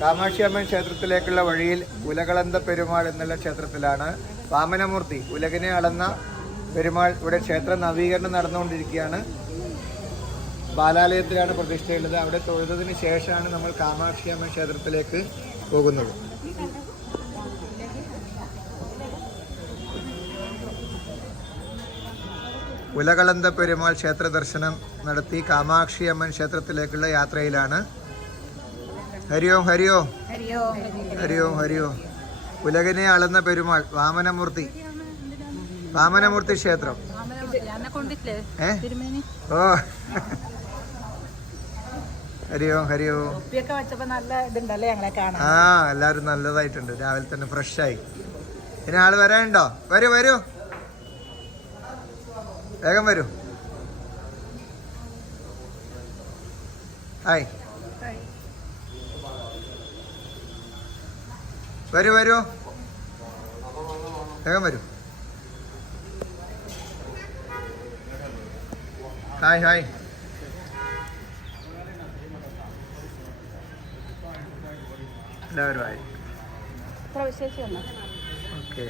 കാമാക്ഷി അമ്മൻ ക്ഷേത്രത്തിലേക്കുള്ള വഴിയിൽ ഉലകളന്ത പെരുമാൾ എന്നുള്ള ക്ഷേത്രത്തിലാണ് വാമനമൂർത്തി ഉലകിനെ അളന്ന പെരുമാൾ ഇവിടെ ക്ഷേത്ര നവീകരണം നടന്നുകൊണ്ടിരിക്കുകയാണ്. ബാലാലയത്തിലാണ് പ്രതിഷ്ഠയുള്ളത്. അവിടെ തൊഴുതതിന് ശേഷമാണ് നമ്മൾ കാമാക്ഷിയമ്മൻ ക്ഷേത്രത്തിലേക്ക് പോകുന്നത്. ഉലകളന്ത പെരുമാൾ ക്ഷേത്ര ദർശനം നടത്തി കാമാക്ഷിയമ്മൻ ക്ഷേത്രത്തിലേക്കുള്ള യാത്രയിലാണ് ഹരിയോം ഹരിയോ. ഹരിയോം. ഹരിയോ ഉലകിനെ അളന്ന പെരുമാൾ വാമനമൂർത്തി. വാമനമൂർത്തി ക്ഷേത്രം. ഏ? ഓ. ഹരി ഓം ഹരി ഓം ആ എല്ലാരും നല്ലതായിട്ടുണ്ട്. രാവിലെ തന്നെ ഫ്രഷായി. ഇനി ആൾ വരാനുണ്ടോ? വരൂ വരൂ. വേഗം വരൂ. ഹായ്. വരൂ വരൂ. വേഗം വരൂ. Hi hi. എല്ലാവരും ആയി ഓക്കെ.